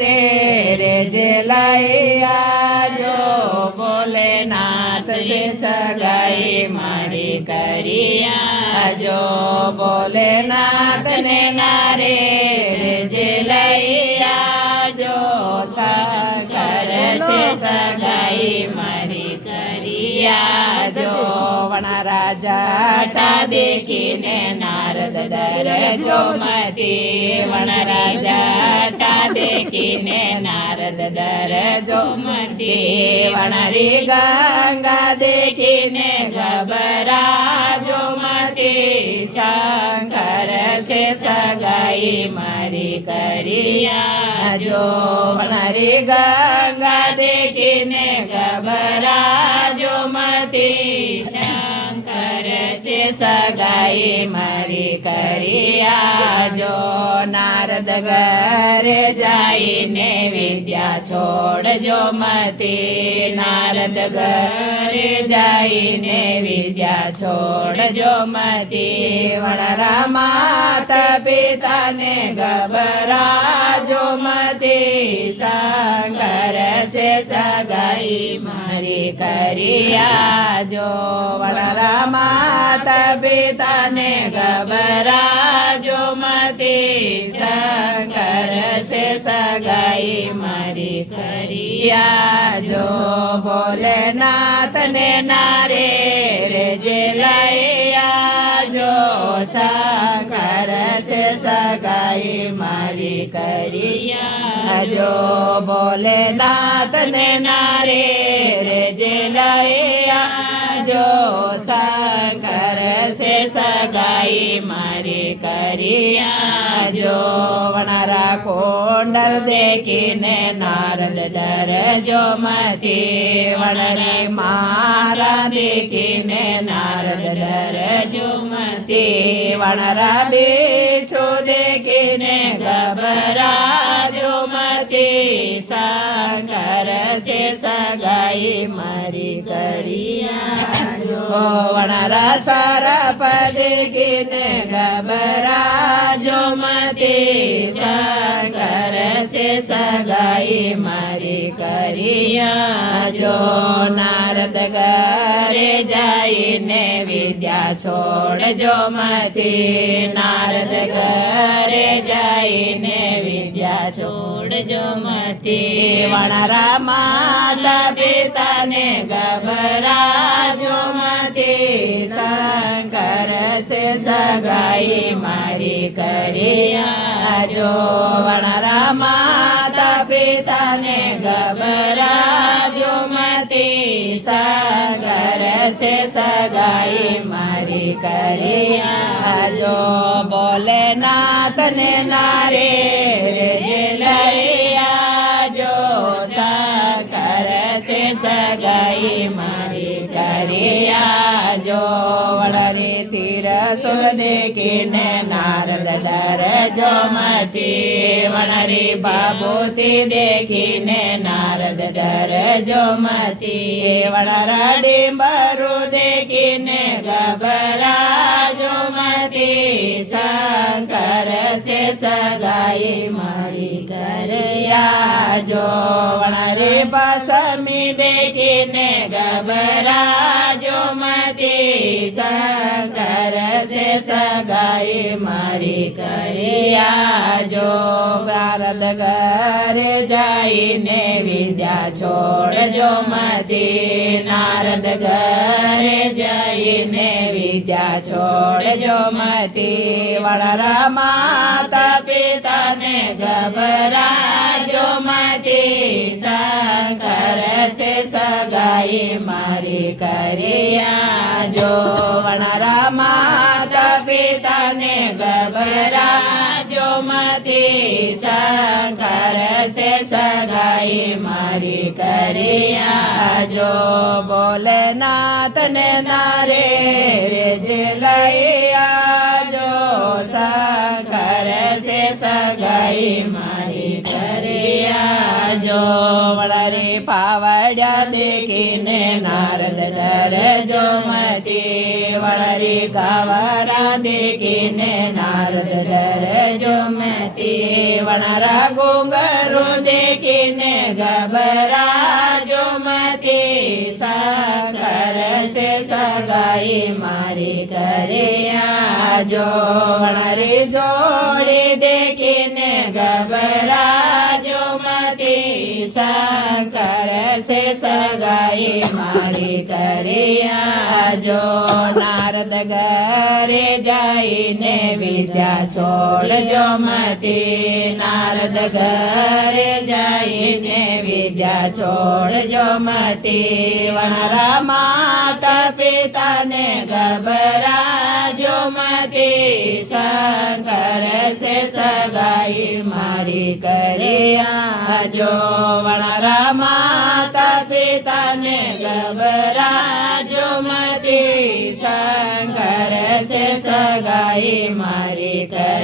રે રે જે લઈ આજો ભોલેનાથ છે સગાઈ મારી કરી આજો ભોલેનાથ ને નારે રે જે લઈ આજો શંકર છે સગાઈ મારી કરી આજો વણા જાટા દેખીને નારદ ડરજો મતી વણા જાટા દેખીને નારદ ડરજો મતી વણરી ગંગા દેખીને ગભરાજો મતી શંકર છે સગાઈ મારી કરી આજો વણરી ગંગા દેખીને ગભરાજો મતી શંકર છે સગાઈ મારી કરી આજો નારદ ઘરે જઈને વિદ્યા છોડજો મતી નારદ ઘરે જઈને વિદ્યા છોડજો મતી વણરા માતા પિતાને ગભરાજો મતી શંકર છે સગાઈ મારી કરી આજો વણરા માતા પિતાને ગભરાજો મતી શંકર છે સગાઈ મારી કરી આજો ભોલેનાથ ને નારે રે જે લઈ આજો શંકર છે સગાઈ મારી કરી આજો ભોલેનાથ ને નારે રે જે લઈ આજો શંકર છે સગાઈ મારી કરી આજો વણારા કોંડલ દેખીને નારદ ડરજો મતી વણરી મારા દેખીને નારદ ડરજો મતી વણરા બીછો દેખીને ગભરાજો મતી શંકર છે સગાઈ મારી કરી આજો વણરા સરપ દેખીને ગભરાજો મતી શંકર છે સગાઈ મારી કરી આજો નારદ ઘરે જઈને વિદ્યા છોડજો મતી નારદ ઘરે જઈને વિદ્યા છોડજો મતી વણરા માતા પિતાને ગભરાજો મતી શંકર છે સગાઈ મારી કરી આજો વણરા માતા પિતાને ગભરાજો મતી શંકર છે સગાઈ મારી કરી આજો ભોલેનાથ ને નારે રે જે લઈ આજો શંકર છે સગાઈ મારી કરી આજો વણરી તીરસુલ દેખીને નારદ ડરજો મતી વણરી બાબૂતી દેખીને નારદ ડરજો મતી વણરા ડીંબરુ દેખીને ગભરાજો મતી શંકર છે સગાઈ મારી કરી આજો વણરી પસમી દેખીને ગભરાજો મતી શંકર છે સગાઈ મારી કરી આજો નારદ ઘરે જઈને વિદ્યા છોડજો મતી નારદ ઘરે જઈને વિદ્યા છોડજો મતી વણરા માતા પિતાને ગભરાજો મતી શંકર છે સગાઈ મારી કરી આજો વણરા માતા પિતાને ગભરાજો મતી શંકર છે સગાઈ મારી કરી આજો ભોલેનાથ ને નારે રે જે લઈ આજો શંકર છે સગાઈ મારી કરી આજો વણરી પાવડ્યા દેખીને નારદ ડરજો મતી વણરી ગવારા દેખીને નારદ ડરજો મતી વણરા ઘૂંઘરો દેખીને ગભરાજો મતી શંકર સે સગાઈ મારી કરે આજો વણરી જોડી દેખીને ગભરાજો મતી શંકર સે સગાઈ મારી કરે આજો નારદ ઘરે જઈને વિદ્યા છોડજો મતી નારદ ઘરે જઈને વિદ્યા છોડજો મતી વણરા માતા પિતાને ગભરાજો મતી શંકર સે સગાઈ મારી કરે આજો વણરા માતા પિતાને ગભરાજો મતી શંકર સે સગાઈ મારી કરે